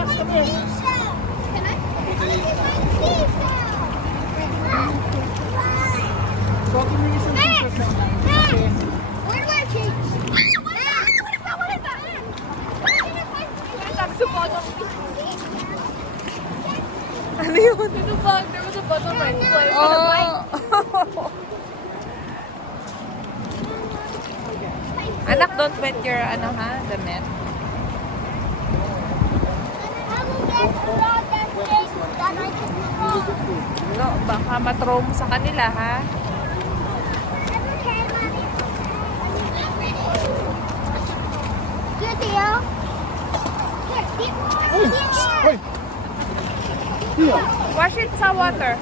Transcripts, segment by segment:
Where do I change? What is that? Ano yun? There was a bug on my foot. Oh. Anak, don't wet your, damit. No, baka mathrow mo sa kanila, ha? Good deal. Here, Wash it sa water.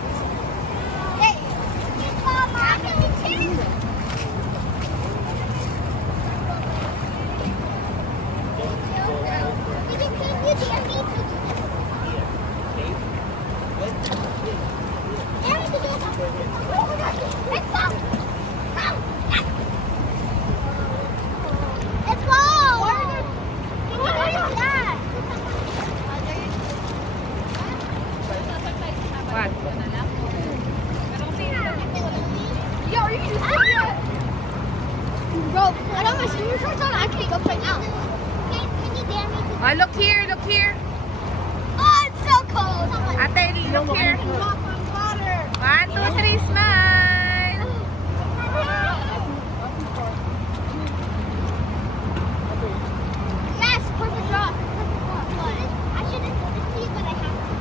What? Bro, I got my senior shorts on. I can't go right now. Can you dare me to? Oh, look here, look here. Oh, it's so cold. Ate, look here. Walk on water. 1, 2, 3, smile. Yes, perfect drop. I shouldn't do this to you, but I have to.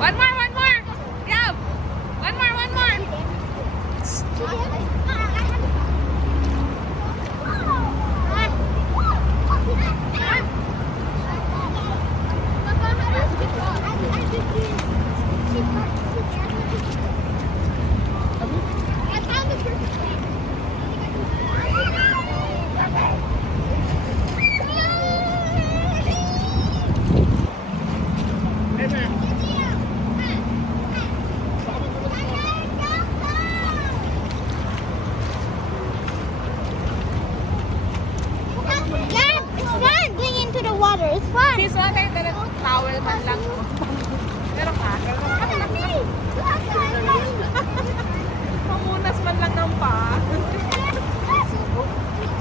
One more, one more. Yeah. One more, one more. I found the perfect place. It's fun being into the water. It's fun. Sis, water, pero towel man lang. Meron ka? Pamunas man lang ng paa.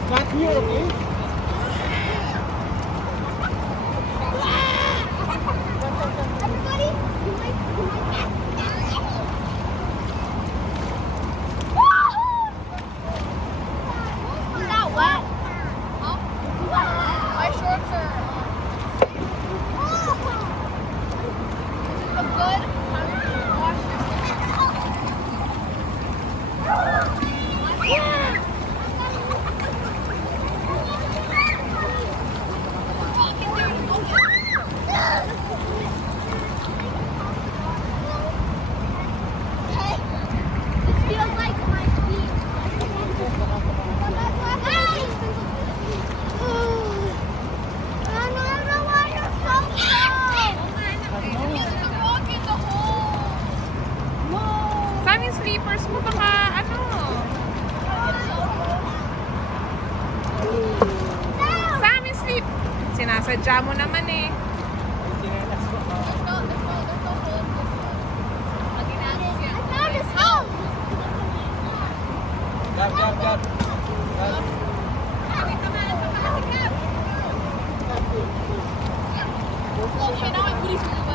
Not here, okay? Everybody, you might Is that wet? My shorts are look good. It feels like my feet. Saan yung slippers mo? Baka Saan yung slip? Sinasadya mo naman eh. Gab, gab, gab. Okay, now I'm putting